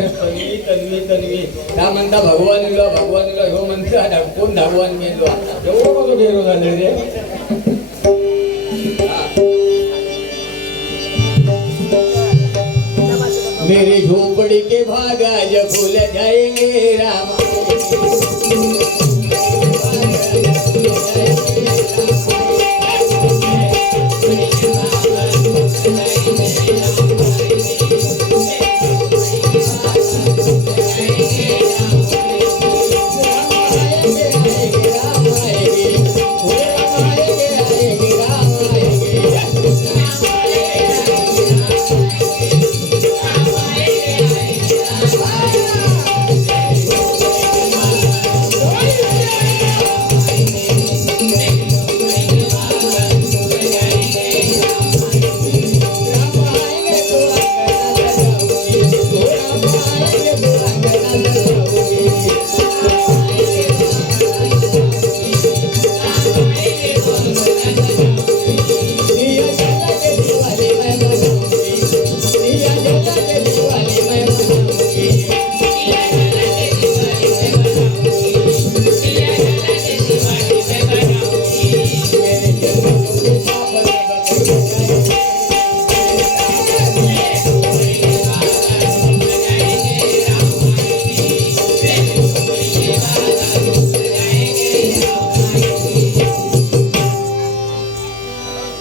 तन्वी तन्वी तन्वी का म्हणता भगवान इलो ह्यो म्हणता कोण भगवान मेलो एवढं कसं गेलो झालं रे. मेरी झोपड़ी के भागा जब भूल जाएंगे राम.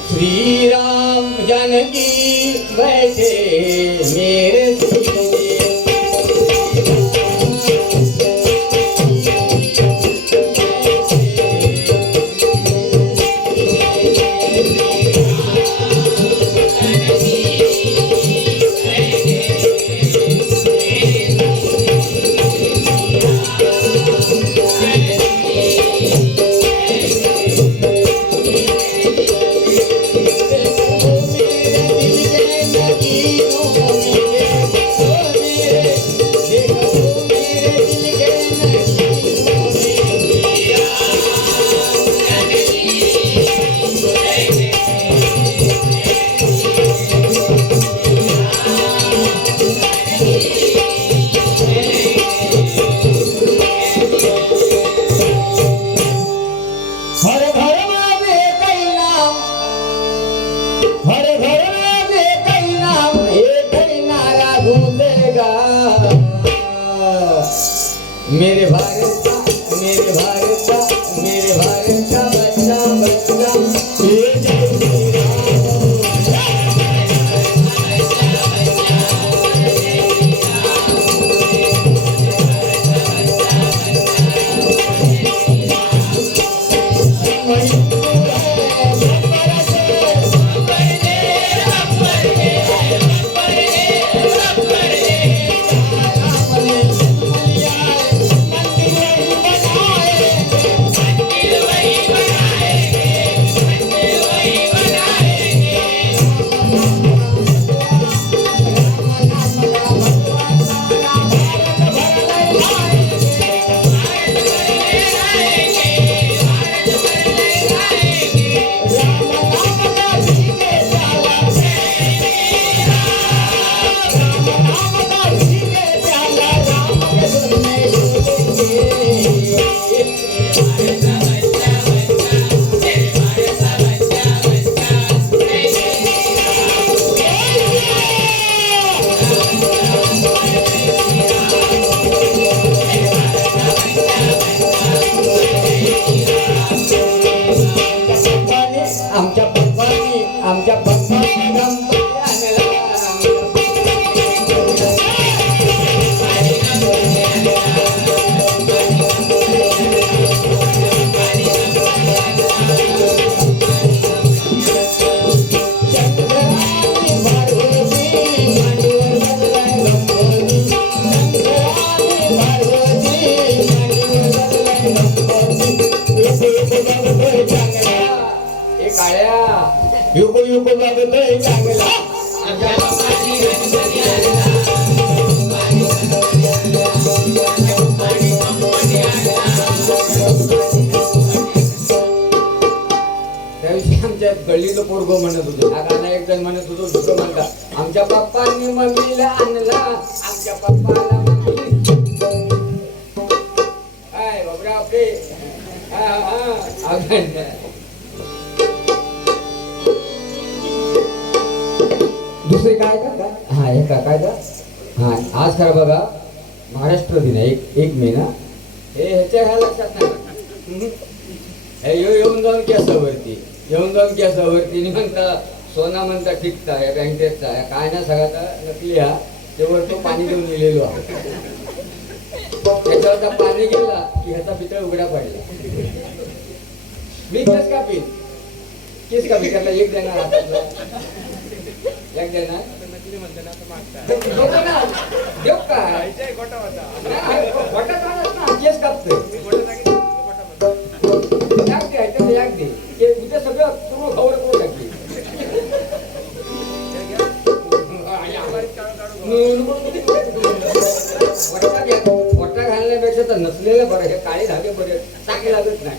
श्री राम जानकी बैठे मेरे मेरे भारत का मेरे भारत का मेरे भारत का बच्चा बच्चा ये युको युको लागतोय चांगला आमच्या गल्लीचं पोरगो म्हणत होतो हा गाणं एक जण म्हणत होतो दुसरं म्हणता आमच्या पप्पांनी मम्मीला आणला आमच्या पप्पा पाला काय बाबरा आपले अगं दुसरे काय का हा हे काय का हा आज खरं बघा महाराष्ट्र दिन आहे एक मे ना हे ह्याच्या ह्या लक्षात नाही हे येऊन जाऊन गॅसावरती म्हणता सोना म्हणता ठिकता या बँकेचा काय ना सगळा नकली हा तेवर तो पाणी देऊन लिहिलेलो आहे त्याच्यावर पाणी गेला की ह्याचा पितळ उघडा पडला मी केस का त्याला एक देणार हातातला एक देणार देव काय केस कापतोय उद्या सगळं पूर्ण खबर करून टाकली वट्टा घालण्यापेक्षा तर नसलेलं बरं हे काळे धागे बरे टाके लागत नाही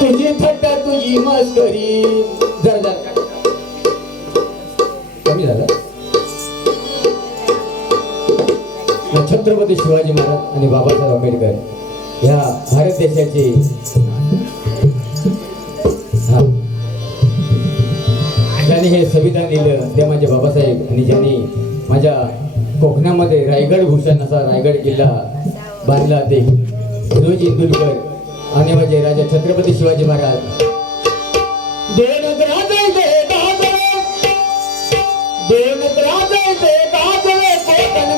तुझी थट्टा तुझी मस्करी जरा कमी झालं छत्रपती शिवाजी महाराज आणि बाबासाहेब आंबेडकर ह्या भारत देशाचे ज्यांनी हे संविधान दिलं ते माझे बाबासाहेब आणि ज्यांनी माझ्या कोकणामध्ये रायगड भूषण असा रायगड किल्ला बांधला ते फिरोजी इंदुरकर आणि माझे राजा छत्रपती शिवाजी महाराज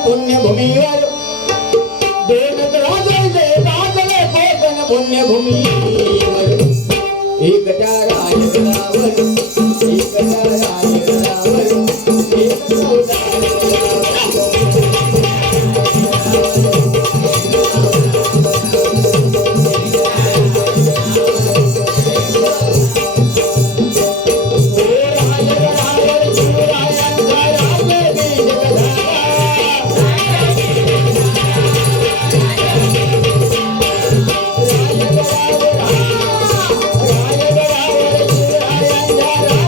पुण्यभूमीवर पुण्यभूमीवर एकट्या रायगडावर एकट्या रायगडावर एक Yeah.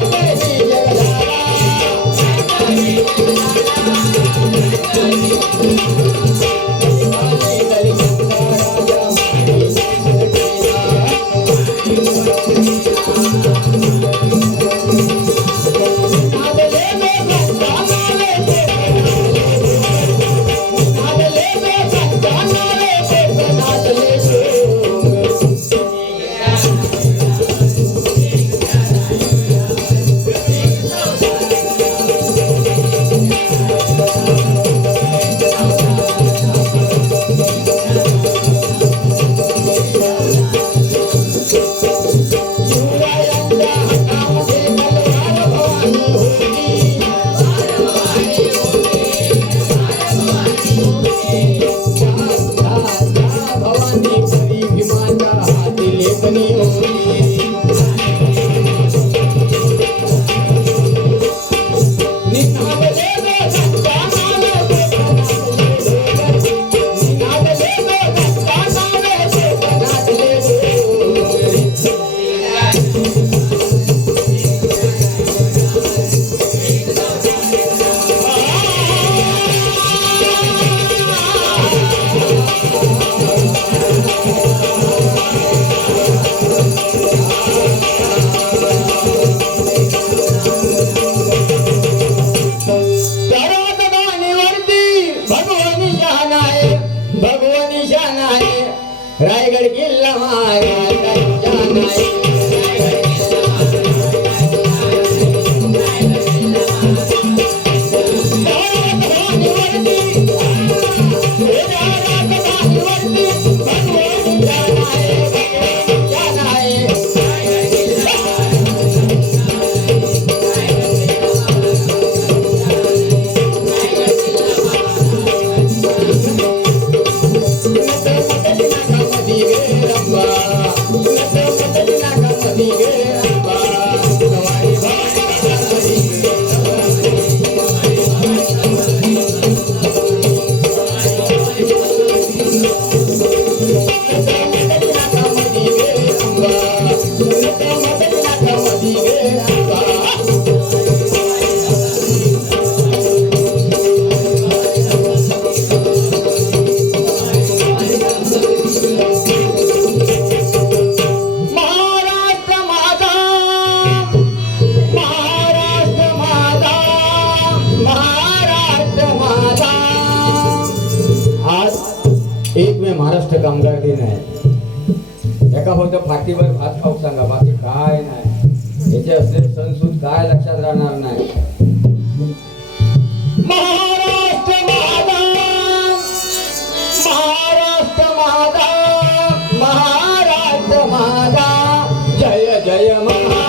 महाराष्ट्र कामगार दिन आहे. एका फक्त फाटीवर भात खाऊ सांगा, बाकी काय नाही. याचे असले सणसूद काय लक्षात राहणार नाही. महाराष्ट्र माझा, महाराष्ट्र माझा, महाराष्ट्र माझा, जय जय महाराष्ट्र.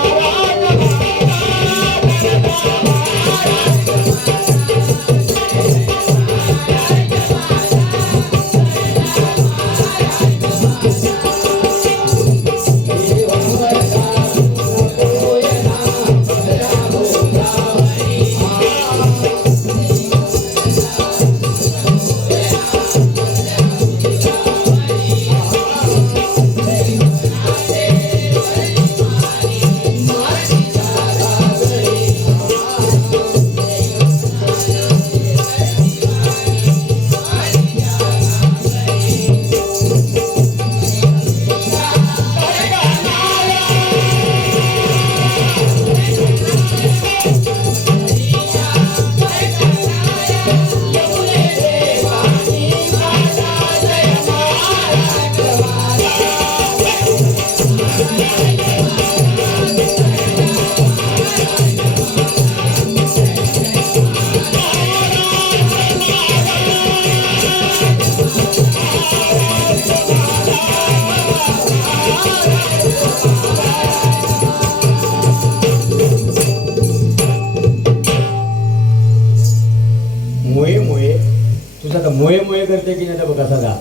मोये मोये तुझा का मोये मोये करते की नाही बघा सदा.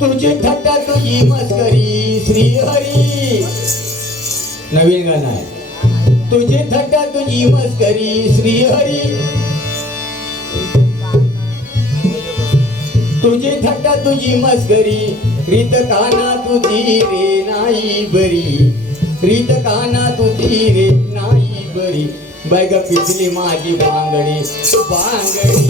तुझी थट्टा तुझी मस्करी श्रीहरी. नवीन गाणं आहे. तुझी थट्टा तुझी मस्करी श्रीहरी. तुझी थट्टा तुझी मस्करी रीत काना तुझी रे नाही बरी. रीत काना तुझी रे नाही बरी. बैग पिचली माझी बांगडी बांगडी.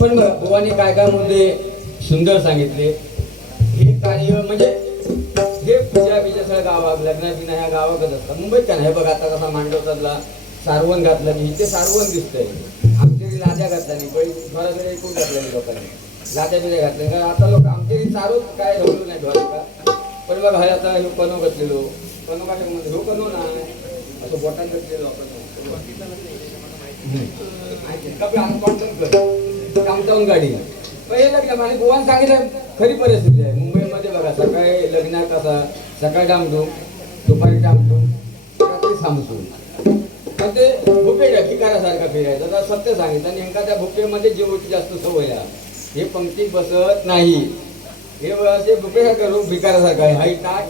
पण भगवानी काय काय मुद्दे सुंदर सांगितले. हे कार्य म्हणजे हे पूजा बिजा सगळ्या गावात लग्न बिना ह्या गावातच असतात. मुंबईत का नाही बघा, आता कसा मांडवतातला सारवण घातलं की इथे सारवण दिसतंय. आमच्या लाद्या घातल्या नाही, पहिले बरोबर ऐकून घातल्या लोकांनी लाद्या बिद्या घातल्या. कारण आता लोक आमच्या चारोच काय रवलो नाही ढोल का. पण बघा हे आता हे कनो घातलेलो कनो काय म्हणतो हो कनो नाही असं बोटात घातलेलो आपण कामटाऊन गाडी पहिले लग्न आणि गोवान सांगितलं खरी परिस्थिती आहे. मुंबईमध्ये बघा सकाळी लग्न कसा सकाळी डामडूम दुपारी डामडूम रात्री थांबतो. पण ते भुके भिकारासारखा फिरायचं. आता सत्य सांगितलं आणि नेमका त्या भुकेमध्ये जेवची जास्त सवय आहे. हे पंक्ती बसत नाही. हे असे भुकेसारखं रोग भिकारासारखं आहे. हाई ताट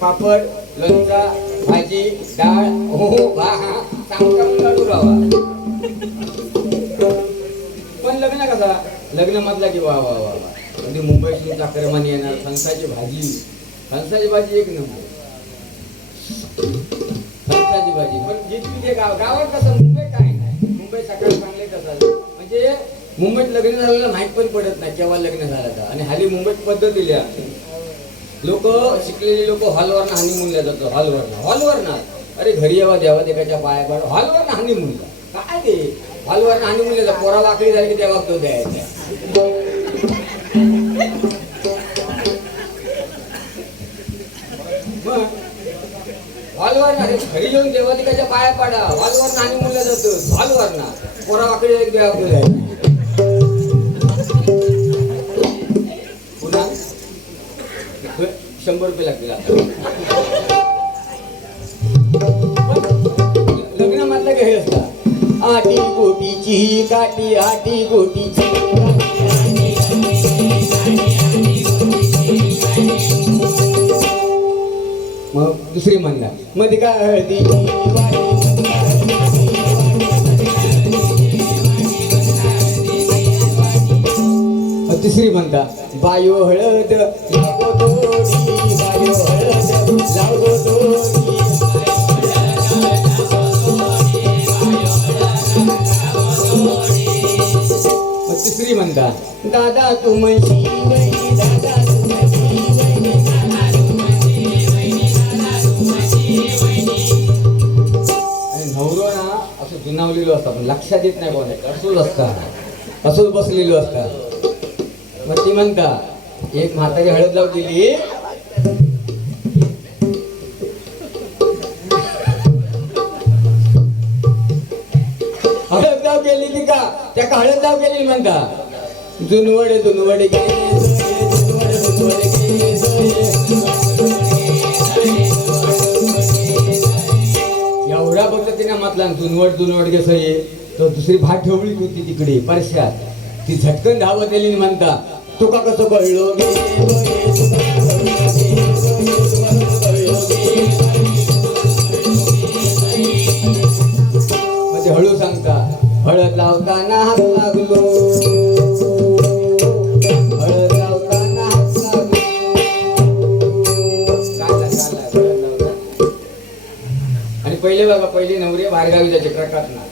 पापड लोणचा भाजी डाळ हो भा सांगून लाडू राहा. पण लग्न कसा लग्न म्हटला की वा वा वा वा म्हणजे मुंबईची चाकरमानी येणार. फणसाची भाजी एक नंबर फणसाची भाजी. पण जिथे गावात कसं मुंबई काय नाही. मुंबई सकाळी चांगले कसं म्हणजे मुंबईत लग्न झालेलं माहीत पण पडत नाही केव्हा लग्न झालं का. आणि हल्ली मुंबईत पद्धत दिली लोक शिकलेले लोक हॉलवरनं हनीमूनला जातो. हॉलवरनं अरे घरी यावा द्यावा देवाच्या पाया पड हॉलवरनं हनीमूनला काय ते हॉलवरनं हनीमूनला पोरा वाकडी झाली की तेव्हा तो द्यायचा. मग हॉलवरनं घरी येऊन देवा देवाच्या पाया पाडा. हॉलवरनं हनीमूनला जातो. हॉलवरनं पोरा वाकडी झाली की तेव्हा तो द्यायचा. पुन्हा 100 रुपये लागतील आता. गाठी आटी गोटीची मग दुसरी म्हणला मध्ये काय हळदी तिसरी म्हणता बायो हळद लावो दोरी बायो हळद लावो दोरी मग तिसरी म्हणता दादा तू म्हणशी दादा नवरो ना असं जुनावलेलो असता पण लक्षात येत नाही कोणाला असंच असता असंच बसलेलो असता मग ती म्हणता एक म्हातारी हळद लावून दिली हळद लाव गेली ती का त्या हळद लाव गेली म्हणता जुनवडे जुनवडे एवढ्या पद्धतीने म्हटला जुनवड जुनवड कसं ये तो दुसरी भात ठेवली होती तिकडे परश्यात ती झटकन धावत आली म्हणता तुका कसं कळलो म्हणजे हळू सांगता हळद लावताना हात लागलो हळद लावताना हात लागलो आणि पहिले बघा पहिले नवरे बाहेरगावी जायचे प्रकाशना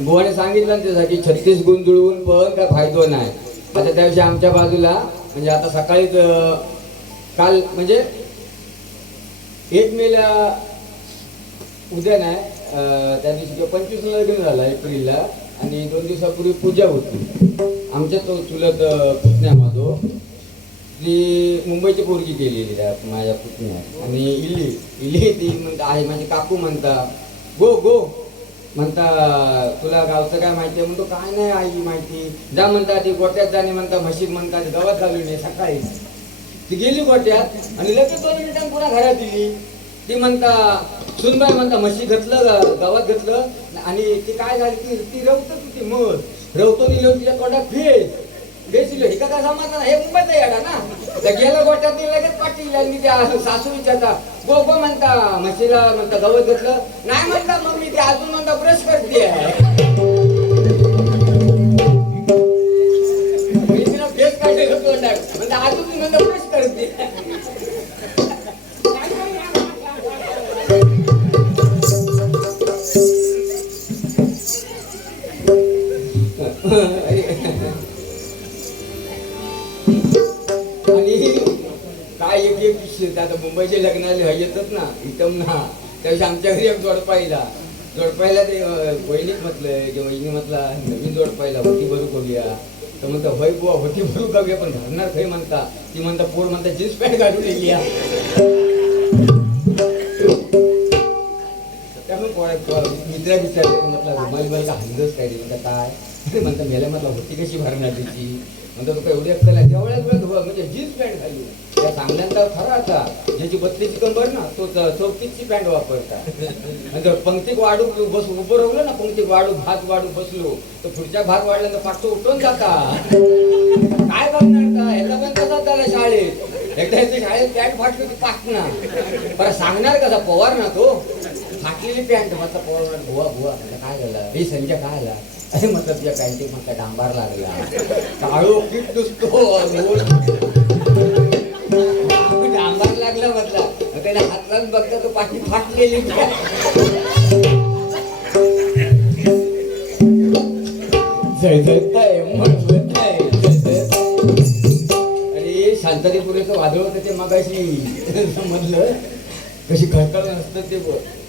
बुवाने सांगितलं ना त्यासाठी 36 गुण जुळवून पण काय फायदो नाही आता त्या दिवशी आमच्या बाजूला म्हणजे आता सकाळीच काल म्हणजे 1 मेला उद्या नाही त्या दिवशी 25 लग्न झाला एप्रिलला आणि 2 दिवसापूर्वी पूजा होती आमच्या तो चुलत पुतण्या माधव ती मुंबईची पोरगी केलेली त्या माझ्या पुतण्या आणि इल्ली ती म्हणता आहे माझी काकू म्हणता गो गो म्हणता तुला गावचं काय माहिती आहे म्हणतो काय नाही आई माहिती जा म्हणता ती गोट्यात जाणे म्हणता म्हशीत म्हणता गावात घालून नाही सकाळी ती गेली गोट्यात आणि लगेच 2 मिनिटांनी पुन्हा घरात दिली ती म्हणता सुनबाई म्हणता म्हशी घेतलं गावात घेतलं आणि ती काय झाली ती रवतच होती मग रवतो दिलं तिच्या तोंडात बेसिलो हे काय समजलं हे मुंबईचा येडा ना त्या गेलं गोट्यात लगेच पाटील आणि त्या सासू विचारता गो गो म्हणता म्हशीला म्हणता गवत घेतलं नाही म्हणता मग मी ते अजून म्हणता ब्रश करते फेस काढलेलं तोंडात म्हणता अजून मी म्हणता ब्रश करते आणि काय एक आता मुंबईचे लग्नाला येतात ना इथं ना त्यावेळी आमच्या घरी एक जोडपायला ते बहिणीच म्हटलं की वहिनी म्हटला नवीन जोडपायला होती भरू करूया तर म्हणता होय बुवा होती भरू करूया पण घालणार खय म्हणता ती म्हणता पोर म्हणता जीन्स पॅन्ट घालून येईल त्यामुळे मित्रा विचारले म्हटलं रुमाली बाई का हल्लच काय म्हणता काय म्हणता मेला म्हटलं होती कशी भरणार तिची म्हणतो तुका एवढी अक्कल आहे तेवढ्याच वेळेत म्हणजे जीन्स पॅन्ट घालली त्या चांगल्यांचा खरा असा ज्याची 32ची कंबर ना तो 34ची पॅन्ट वापरतात म्हणजे पंक्तीक वाढू बस उभं राहिलो ना पंक्तीक वाढू भात वाढू बसलो तर पुढच्या भात वाढल्यानंतर पाठचं उठून जाता काय बघणार ह्याला पण तसाच झाला शाळेत एकदा ह्याच्या शाळेत पॅन्ट फाटली होती पाटणं बरं सांगणार कसा पवार ना तो फाटलेली पॅन्ट म्हटलं पवार भुवा भुवा काय झालं हे संजय काय आला अरे म्हटलं तुझ्या पॅन्टीत म्हटलं डांबार लागला काळो किट दुसतो डांबार लागला म्हटलं त्याने हात लावून बघता तो पाठी फाटलेली अरे शांततेपुरेचं वादळ होतं ते मगाशी समजलं कशी खळखळ नसतं ते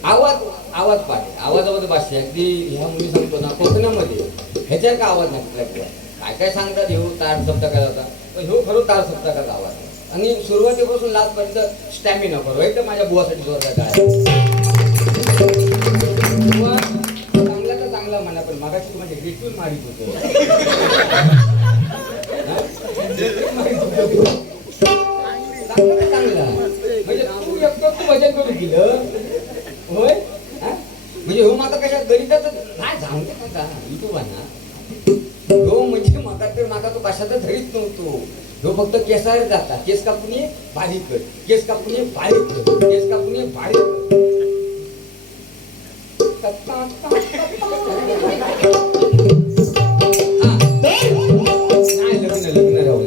आवाज पाठ आवाजामध्ये भाषा अगदी ह्या मुली सांगतो ना कोकणामध्ये ह्याच्या का आवाज नाही काय काय सांगतात ह्यो तार सप्तकाचा होता पण ह्यो खरं तार सप्तकाचा आवाज आणि सुरुवातीपासून लास्टपर्यंत स्टॅमिना करू एकदम माझ्या बुवासाठी जोरदार काय बुवा चांगला तर चांगला म्हणा पण मागाशी म्हणजे रिटून मारित होतो चांगला म्हणजे तू एकटं भजन करून गेलं होय म्हणजे हो माझा कशा गणितात नाही सांगते का युट्यूब ना आता तो कशाचा धरीत नव्हतो. तो फक्त केसावर जाता, केस कापून बारीक कर, केस कापून बारीक कर, केस कापून बारीक कर. लग्न राहू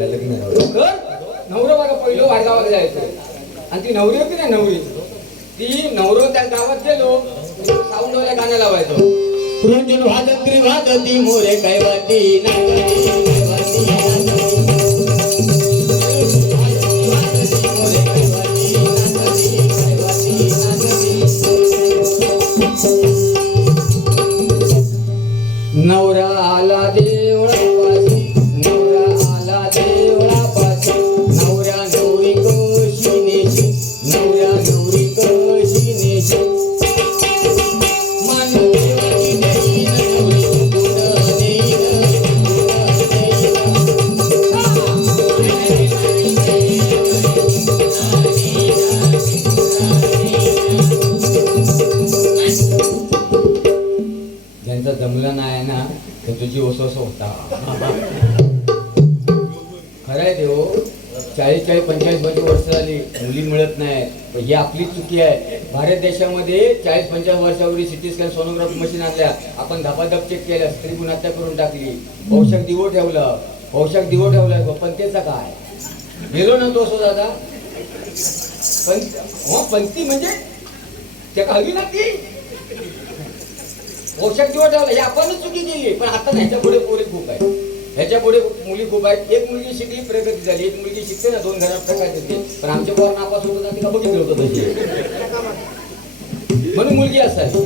नवरं बघा पहिलं वाडगावाला जायचं आणि ती नवरी होती ना नवरी, ती नवरो त्या गावात गेलो साऊंडवाल्या गाणं लावायचो. रुंजून वाजत्री वाजती मोरे कैवाती नवरा आला देवळापाशी, नवरा आला देवळापाशी, नवऱ्या नवरी कशी नेशी, नवऱ्या नवरी कशी नेशी. ज्यांचा जमलं नाही ना तर तुझी ओसोस होता. खरंय देव, 40-45 वर्ष झाली मुली मिळत नाहीत. ही आपली चुकी आहे. भारत देशामध्ये 40-50 वर्षापूर्वी सिटी स्कॅन सोनोग्राफी मशीन आणल्या, आपण धपाधप चेक केलं, स्त्री गुण हत्या करून टाकली, औषध दिवो ठेवलं, पण त्याचा काय गेलो ना तो असो दादा. पण हो पंथी म्हणजे त्या हवी ना ती औषध दिवो ठेवलं, हे आपणच चुकी केली. पण आता ह्याच्या पुढे पोरी खूप आहे, ह्याच्या पुढे मुली खूप आहेत. एक मुलगी शिकली प्रगती झाली, एक मुलगी शिकते ना 2 घरात प्रकाश येते. पण आमच्या पोर नापास होत होता तिला बघितलं होतं तशी, म्हणून मुलगी असावी.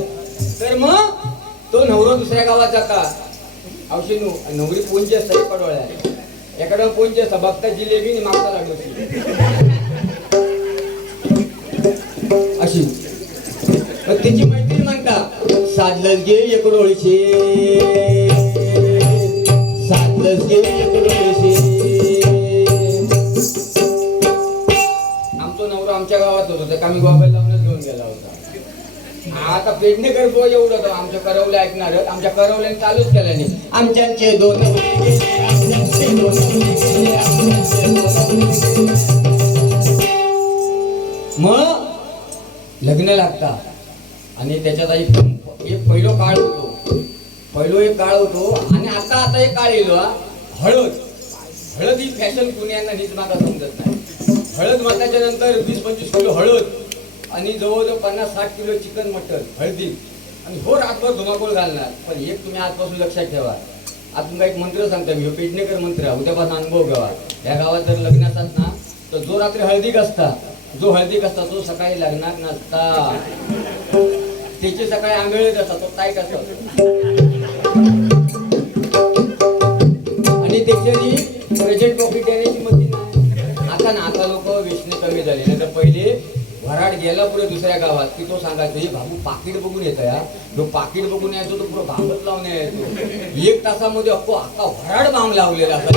तर मग तो नवरा दुसऱ्या गावात जाता, औषध नवरी पोंची असतात पडवळ्या, एखादा पोंची असता बघता जिलेबी आणि मागता लाडू अशी. तिची मैत्रीण म्हणता साधलंच गे एकडोळीचे, साधलंच गे एकडोळीचे. आमचा नवरा आमच्या गावात होता, तर आम्ही गोबाईल लावूनच घेऊन गेला होता. आता पेडणेकर बो एवढं होतं आमच्या करवले ऐकणार, आमच्या करवल्याने चालूच केलं नाही. आमच्याचे दोन मग लग्न लागता. आणि त्याच्यात एक पहिलो काळ होतो आणि आता एक काळ येलो हळद ही फॅशन पुण्यांना हीच मागा समजत नाही. हळद म्हटल्याच्या नंतर 20-25 किलो हळद आणि जवळजवळ 50-60 किलो चिकन मटन हळदी आणि हो रातभर धुमाकूळ घालणार. पण एक तुम्ही आजपासून लक्षात ठेवा, आज तुम्हाला एक मंत्र सांगता मी, पेडणेकर मंत्र, उद्यापासून अनुभव घ्यावा. या गावात जर लग्न असतात ना तर जो रात्री हळदी असता तो सकाळी लग्नात नसता, त्याची सकाळी आंघोळीत असतात, तो टाईट असतात. आणि त्याच्यानी प्रेझेंट प्रॉफिट देण्याची मती नाही. आता लोक वेचणे कमी झाले. नाही तर पहिले वराड गेला पुढे दुसऱ्या गावात की तो सांगायचो हे बाबू पाकिट बघून येतं या, तो पाकिट बघून यायचो, तो पुढे भांबत लावून यायचो. 1 तासामध्ये अख्खा वराड बांब लावलेला असा.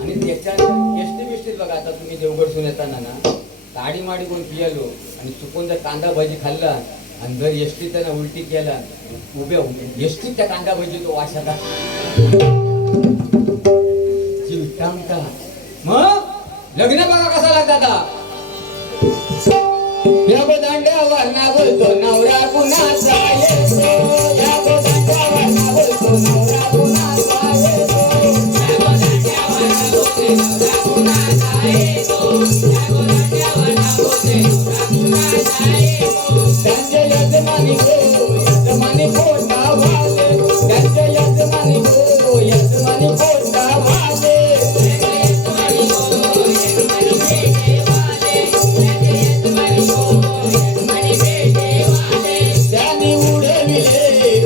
आणि त्याच्या एसटीत बघा, आता तुम्ही देवगडसून येताना ना ताडी माडी कोण पियालो आणि चुकून जर कांदा भाजी खाल्ला आणि जर एसटीत त्यांना उलटी केला उभ्या एसटीत त्या कांदा भाजी तो वाशाचा जीवता. मग लग्न बघा कसा लागतात. या गोदांड्यावर ना बोलतो नवरा कुणाचा येतो, या गोदांड्यावर ना बोलतो नवरा कुणाचा येतो, या गोदांड्यावर ना बोलतो नवरा कुणाचा येतो, या गोदांड्यावर ना बोलतो नवरा कुणाचा येतो. त्यांच्या यजमानी पोटा भाले, त्यांच्या यजमानी पोटा भाले, त्यांनी उडविले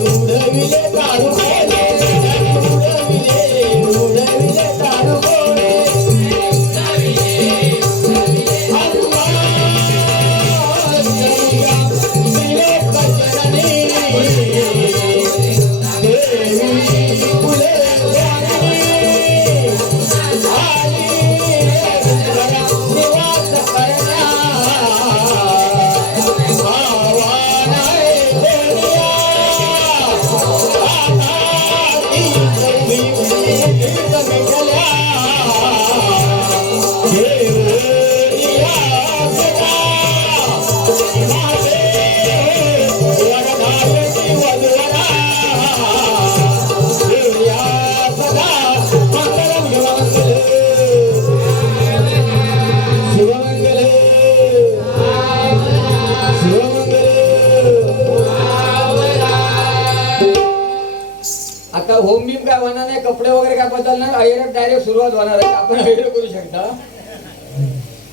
नाही, कपडे वगैरे काय बदलणार, डायरेक्ट सुरुवात होणार आहे. आपण अहिर करू शकता.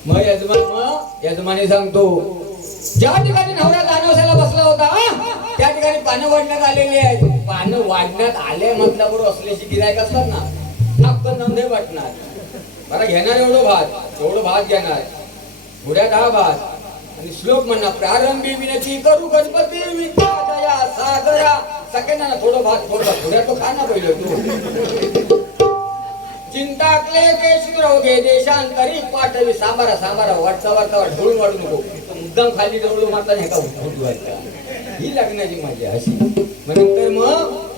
मग यजमानी सांगतो, ज्या ठिकाणी नवरा दानवसाला बसला होता त्या ठिकाणी पानं वाढण्यात आलेली आहेत. पानं वाढण्यात आले म्हटल्याबरोबर असल्याची गिरायक असतात ना, आपण नंदे वाटणार. मला घेणार एवढं भात घेणार, पुढ्यात हा भात आणि श्लोक म्हणणार, प्रारंभी विनती करू गणपती विद्या दया सागरा. सगळ्यांना थोडं भात पुढ्या तो खा ना पहिलं तू. चिंता क्लेश रोगे देशांतरी पाठवी सांबारा वाटता ढोळून वाढू नको. मुद्दाम खाली डोळू मारता नाही का उठवायचा. ही लग्नाची मजा अशी. मग नंतर मग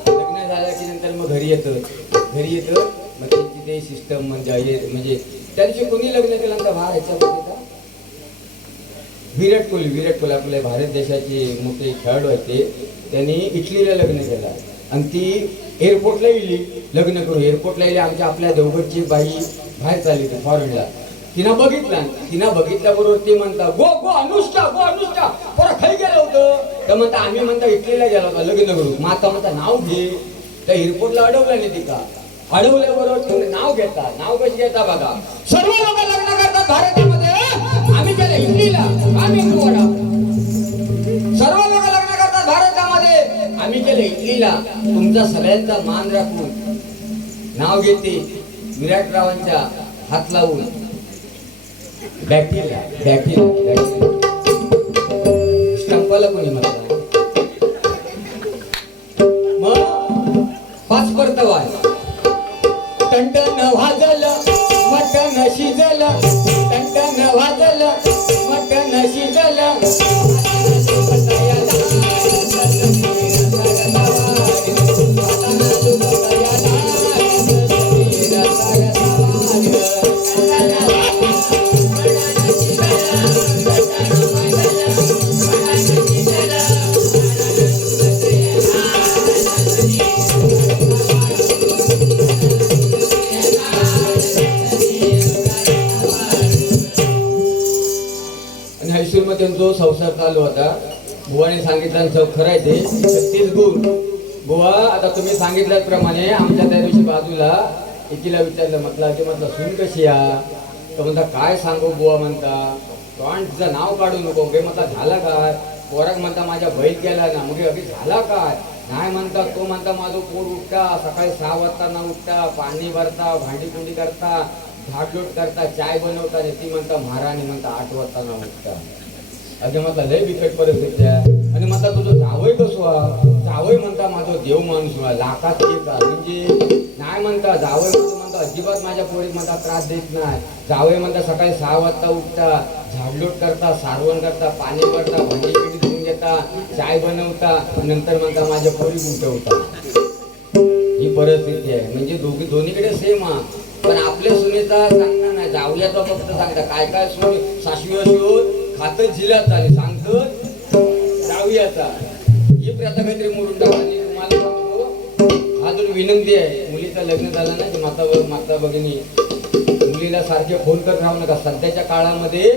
लग्न झालं की नंतर मग घरी येतं मग त्यांची ते सिस्टम म्हणजे त्या दिवशी कोणी लग्न केलं तर बाहेर ह्याच्यामध्ये का विराट कोहली आपल्या भारत देशाचे मोठे खेळाडू आहेत ते. त्यांनी इटलीला लग्न केलं आणि ती एअरपोर्टला येईल लग्न करू. एअरपोर्टला येईल आमच्या आपल्या देवगडची बाई बाहेर चालली होती फॉरेनला. तिनं बघितल्याबरोबर ते म्हणता गो अनुष्का पोरं खाली गेलं होतं. तर म्हणता आम्ही म्हणता इटलीला गेला होता लग्न करू. माता म्हणता नाव घे. त्या एअरपोर्टला अडवलं नाही ती का, अडवल्याबरोबर नाव कशी घेता बघा. सर्व लोक लग्न करतात भारतामध्ये, आम्ही केलं इटलीला, आम्ही सर्व लोक लग्न करतात भारतामध्ये, आम्ही केलं इटलीला. तुमचा सगळ्यांचा मान राखून नाव घेते विराटरावांच्या हात लावून बॅटीला स्टंपाला कोणी म्हणतात. मग पाच परतवाय टंटन वाजलं मटन शिजलं, टंटन वाजलं मटन शिजलं. जो संसार चालू होता, बुवाने सांगितलं खरं आहे ते 36 गुण. बुवा आता तुम्ही सांगितल्याप्रमाणे आमच्या त्या दिवशी बाजूला एकीला विचारलं, म्हटलं सून कशी या. तर म्हणता काय सांगू बुवा म्हणता, पण तिचं नाव काढू नको. म्हटलं झाला काय. पोराक म्हणता माझ्या बैल गेला ना. मग अगदी झाला काय. नाही म्हणता तो म्हणता माझं पोर उठता सकाळी 6 वाजता ना उठता, पाणी भरता, भांडी कुंडी करता, झाडलोट करता, चाय बनवता. आणि ती म्हणता महाराणी म्हणता 8 वाजता ना उठता. असे म्हटलं लय बिकट परिस्थिती आहे. आणि म्हणता तुझं जावई कसो, जावई म्हणता माझं देव माणूस लाखात एक म्हणजे नाही म्हणता. जावई म्हणता अजिबात माझ्या पोरीक म्हणता त्रास देत नाही. जावई म्हणता सकाळी 6 वाजता उठता, झाडलोट करता, सारवण करता, पाणी भरता, भांडी पिंडी धुवून घेता, चाय बनवता, नंतर म्हणता माझ्या पोरीक उठवता. ही परिस्थिती आहे. म्हणजे दोन्हीकडे सेम हा. पण आपल्या सुनेचा सांगणार नाही, जावयाचा फक्त सांगता. काय सोड सासवी शोध खातच झिलाचा आणि सांगत जाऊयाचा. ही प्रथा काहीतरी मोडून टाकली. तुम्हाला सांगतो अजून विनंती आहे, मुलीचं लग्न झालं ना की माता भगिनी मुलीला सारखे फोन करत राहू नका. सध्याच्या काळामध्ये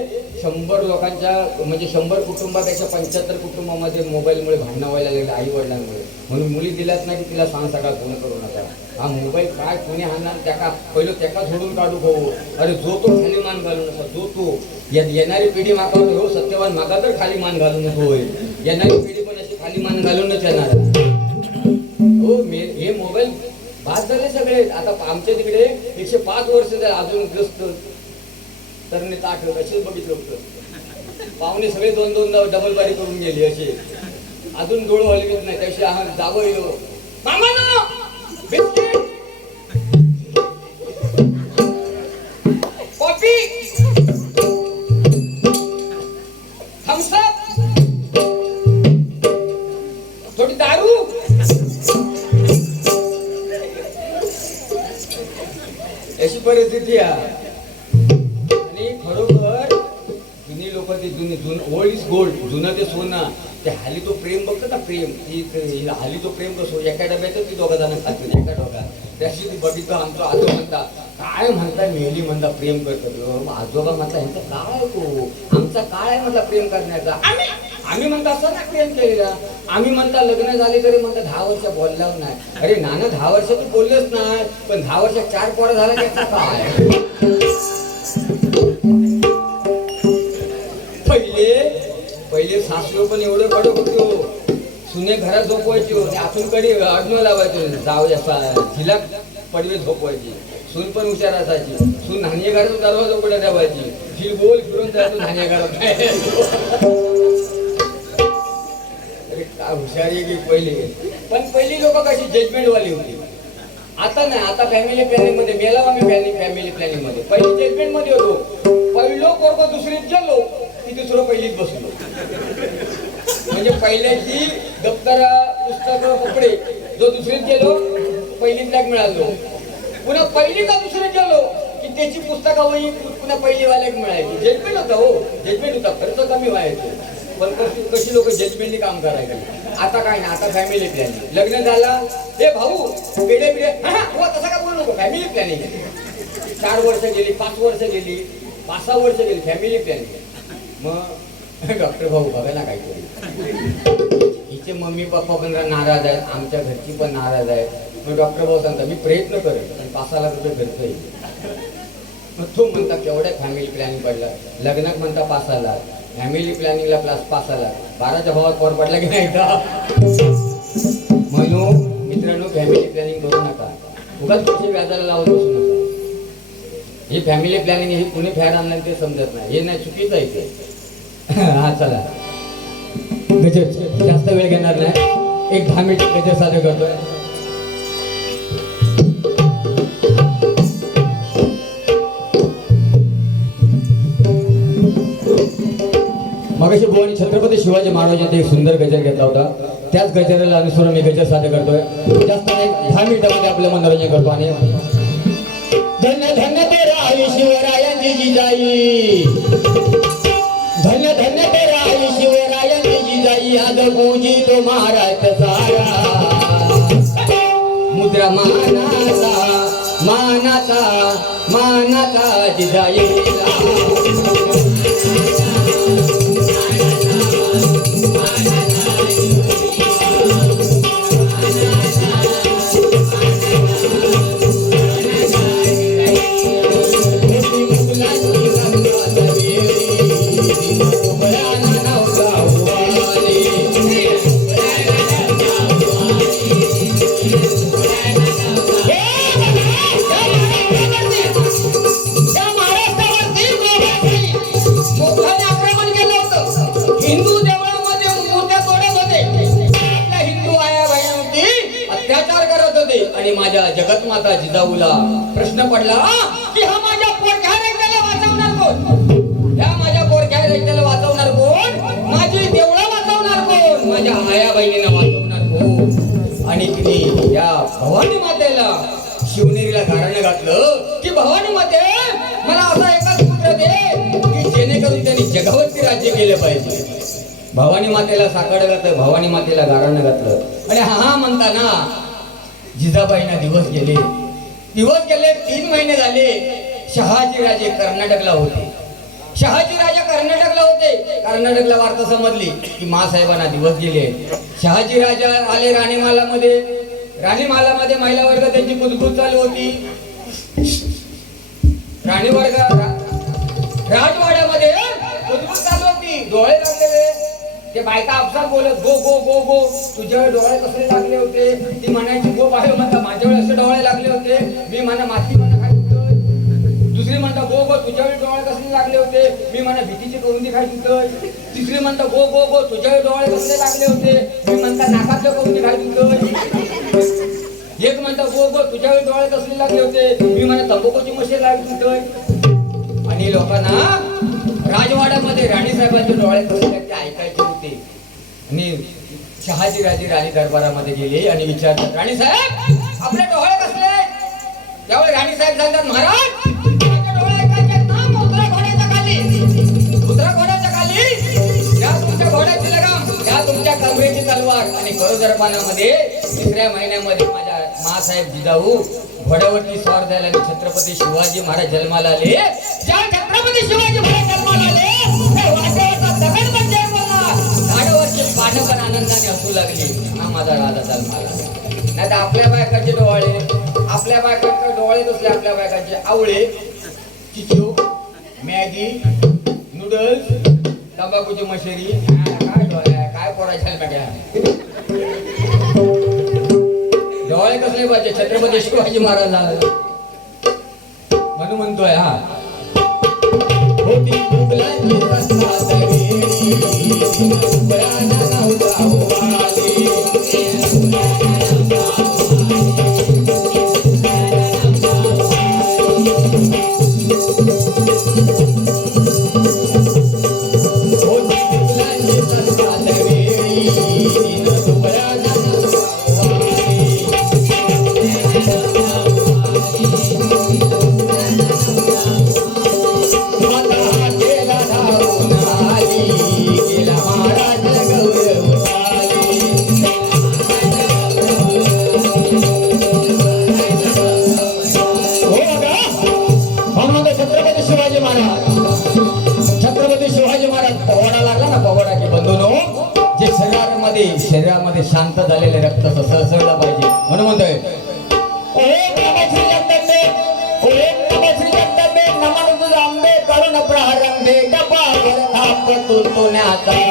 100 लोकांच्या म्हणजे 100 कुटुंबापेक्षा 75 कुटुंबामध्ये मोबाईलमुळे भांडणं व्हायला लागले आई वडिलांमुळे. म्हणून मुली दिल्यात नाही की तिला सांग सकाळ फोन करू नका. हा मोबाईल काय कोणी हाणणार त्याका पहिलं त्याका सोडून काढू भाऊ. अरे जो तो खाली मान घालू नका. जो तो येणारी पिढी मागा हो सत्यवान मागा तर खाली मान घालून होय. येणारी पिढी पण अशी खाली मान घालूनच येणार हो. हे मोबाईल बाद झाले सगळे. आता आमच्या तिकडे 105 वर्ष झाले अजून ग्रस्त तरणे ताट असेच बघितलं होतं. पाहुणे सगळे 2-2 डबल बारी करून गेले असे. अजून डोळ हलवीत नाही. त्याशी आहार जावं येऊ मामा बिस्किट कॉफी थम्स अप थोडी दारू. अशी परिस्थिती आहे. आणि खरोखर जुनी लोक ते ओल्ड इज गोल्ड, जुनं ते सोनं. ते हाली तो प्रेम बघतो ना, प्रेम हाली तो प्रेम कसो एका डब्यातच ती 2 जण खातात एका डोक्यात. त्याशी ती बघितलं आमचं आजो म्हणता काय म्हणता मेहली म्हणता प्रेम करतो. आजोबा म्हटला ह्यांचा काळ आहे तो, आमचा काळ आहे म्हटला प्रेम करण्याचा. आम्ही म्हणता असं ना प्रेम केलेला, आम्ही म्हणता लग्न झाले तरी म्हणता 10 वर्ष बोलला नाही. अरे नाना 10 वर्ष तू बोललेच नाही, पण 10 वर्षात 4 पोरं झाला त्याचा काय. पहिले सासू पण एवढं कडक होतो, सुने घरात झोपवायची होती, आतून कडे अडणं लावायची, जाऊ तिला पडवे झोपवायची. सून पण हुशार असायची, सून धान्य घरात दरवाजा उघडा ठेवायची, ही गोल फिरून जातो धान्य घरात. अरे काय हुशारी की पहिली. पण पहिली लोक कशी जजमेंट वाली होती. आता नाही, आता फॅमिली प्लॅनिंग मध्ये मेला आम्ही. फॅमिली प्लॅनिंग मध्ये पहिली जजमेंट मध्ये होतो. पहिलो पोरग दुसरीत गेलो की दुसरं पहिलीत बसलो. म्हणजे पहिल्याची दप्तर पुस्तक कपडे, जो दुसरीत गेलो पहिलीत लॅग मिळालो. पुन्हा पहिली का दुसरीत गेलो की त्याची पुस्तकं वही पुन्हा पहिली वाल्याक मिळायची. जजमेंट होता, हो जजमेंट होता, खर्च कमी व्हायचे. पण कशी लोक जजमेंटनी काम करायचे. आता काय ना, आता फॅमिली प्लॅनिंग. लग्न झाला, हे भाऊ पिढे तसा का बोलू नको, फॅमिली प्लॅनिंग. 4 वर्ष गेली, 5 वर्ष गेली, 5-6 वर्ष गेली, फॅमिली प्लॅनिंग. मग डॉक्टर भाऊ बघा ना काहीतरी, हिचे मम्मी पप्पा पण नाराज आहेत, आमच्या घरची पण नाराज आहे. मग डॉक्टर भाऊ सांगता मी प्रयत्न करेन, पण 5 लाख रुपये खर्च येईल. मग तो म्हणता केवढ्या फॅमिली प्लॅनिंग पडला. लग्नात म्हणता 5 लाख, फॅमिली प्लॅनिंगला प्लस 5 लाख, 12च्या भावात पोर पडला की नाही का. म्हणून मित्रांनो फॅमिली प्लॅनिंग करू नका, उगाच पैसे व्याजाला लावत बसू नका. ही फॅमिली प्लॅनिंग ही कुणी फॅड आणलं ते समजत नाही, हे नाही चुकीचं आहे ते. हा चला गजर जास्त वेळ घेणार नाही, एक 10 मिनिट गजर सादर करतोय. मगाशी बुवानी छत्रपती शिवाजी महाराजांचा एक सुंदर गजर घेतला होता, त्याच गजराला अनुसरून मी गजर सादर करतोय. जास्त नाही, 10 मिनिटामध्ये आपलं मनोरंजन करतो. आणि धन्य धन्य तेरा आई शिवरायांची जिजाई, धन्य धन्य तेरा आई शिवरायांची जिजाई, आज पूजी तो महाराज सारा. मुद्रा मानाचा मानाचा मानाचा जिजाई. आणि माझ्या जगतमाता जिजाऊला प्रश्न पडला की हा माझ्या पोरक्या रक्ताला वाचवणार कोण, या माझ्या पोरक्या रक्ताला वाचवणार कोण, माझी देवळं वाचवणार कोण, माझ्या आया बहिणीला वाचवणार कोण. आणि तिने या भवानी मातेला शिवनेरीला गारणं घातलं की भवानी माते मला असा एकाच पुत्र दे की जेणेकरून त्यांनी जगावरती राज्य केलं पाहिजे. भवानी मातेला साकडं घातलं, भवानी मातेला गारणं घातलं. आणि हा म्हणताना जिजाबाईंना दिवस गेले 3 महिने झाले. शहाजी राजे कर्नाटकला होते. शहाजी राजा कर्नाटकला होते. कर्नाटकला वार्ता समजली की मासाहेबांना दिवस गेले. शहाजी राजा आले राणीमालामध्ये. राणीमालामध्ये महिला वर्ग त्यांची कुजबूज चालू होती. राणी वर्ग राजवाड्यामध्ये कुजबूज चालू होती. डोळे लागलेले, ते बायका अफसार बोलत गो गो गो गो, तुझ्या डोळे कसले लागले होते. ती म्हणायची गो बाहेर म्हणता माझ्या वेळेस असे डोळे लागले होते, मी म्हणा माती म्हणा खायचोय. दुसरी म्हणता गो गो तुझ्या वेळी डोळे कसले लागले होते, मी म्हणा भीतीची कवंदी खायचोय. तिसरी म्हणता गो गो गो तुझ्या वेळी डोळे कसले लागले होते, मी म्हणता नाकातलं कवंदी खायचोय. एक म्हणता गो गो तुझ्या वेळी डोळे कसले लागले होते, मी म्हणा तंबाखूची मशीन लागतोय. आणि लोकांना राजवाड्यामध्ये राणी साहेबांचे डोळे कसले ते ऐकायचे होते. आणि शहाजी राजे राणी दरबारामध्ये गेले आणि विचारतात, राणी साहेब आपले डोळे कसले. त्यावेळी राणी साहेब सांगतात, महाराज माझे डोळे ऐकायचे ना मुद्रा घोड्याच्या खाली. मुद्रा घोड्याच्या खाली या तुमच्या घोड्याची लगाम, या तुमच्या कमरेची तलवार. आणि करोदरपानामध्ये 3ऱ्या महिन्यामध्ये माझ्या मासाहेब जिजाऊ घोड्यावरती स्वार झाला आणि छत्रपती शिवाजी महाराज जन्माला आले. ज्या छत्रपती शिवाजी महाराज जन्माला आले ते वाटेवरचा दगड म्हणजे बोला हसू लागली हा माझा राजा जन्माला. नाही तर आपल्या बायकाचे डोळे, आपल्या बायकांचे डोळे दुसरे, आपल्या बायकांचे आवळे, चिचू, मॅगी, नूडल्स, तंबाखूची मशेरी. काय डोळे काय पोरायच्या बघ्या. डोळे कसले पाहिजे छत्रपती शिवाजी महाराज म्हणून म्हणतोय हा. होती मुघलांची रस्ता तवेरी, बयाना नव्हता उभाली. होती मुघलांची रस्ता तवेरी, बयाना नव्हता उभाली. शरीरामध्ये शांत झालेले रक्त सळसळलं पाहिजे म्हणून म्हणतोय ओम नमः श्री जगदंबे, ओम नमः श्री जगदंबे, नमः तुझ आंबे करुण प्रहारंबे, डबावर थाप तुतुण्याचा.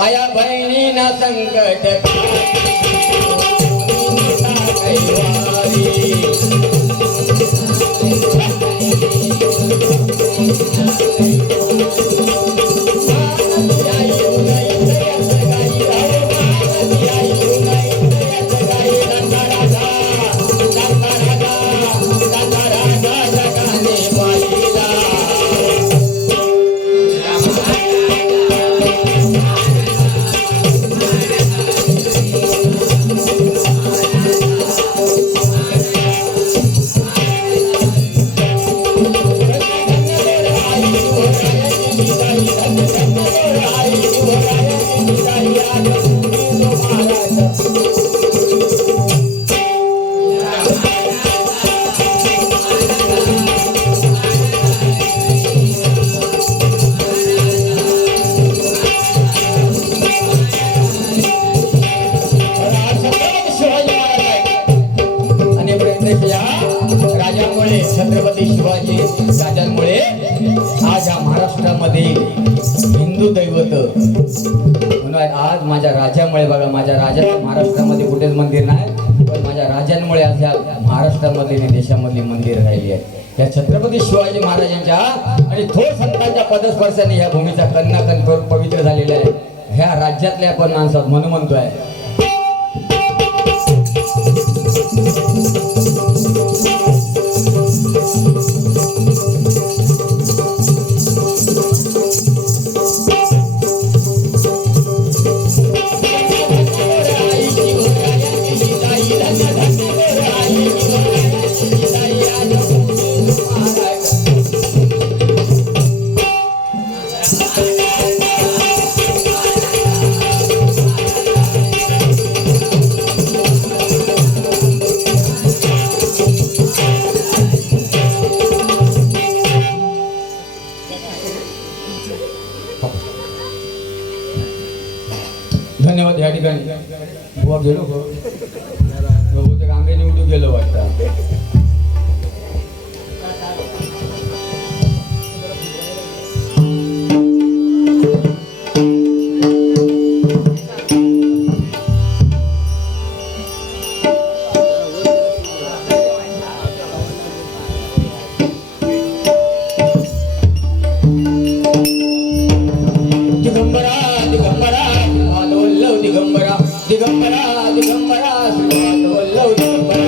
आया बहिणीना संकट छत्रपती शिवाजी राजांमुळे आज या महाराष्ट्रामध्ये हिंदू दैवत म्हणून आज माझ्या राजामुळे बघा, माझ्या राजाचं महाराष्ट्रामध्ये कुठेच मंदिर नाही, पण माझ्या राजांमुळे आज या महाराष्ट्रामध्ये आणि देशामधली मंदिर राहिली आहे या छत्रपती शिवाजी महाराजांच्या आणि थोर संतांच्या पदस्पर्शाने ह्या भूमीचा कन्नाकन पवित्र झालेला आहे. ह्या राज्यातल्या आपण माणसात म्हणून म्हणतोय धन्यवाद. या ठिकाणी बुवा गेलो गो बहुतेक आंबे निवडून गेलो वाटतं. दिगंबरा दिगंबरा श्रीपाद वल्लभ दिगंबरा दिगंबरा दिगंबरा श्रीपाद वल्लभ दिगंबरा.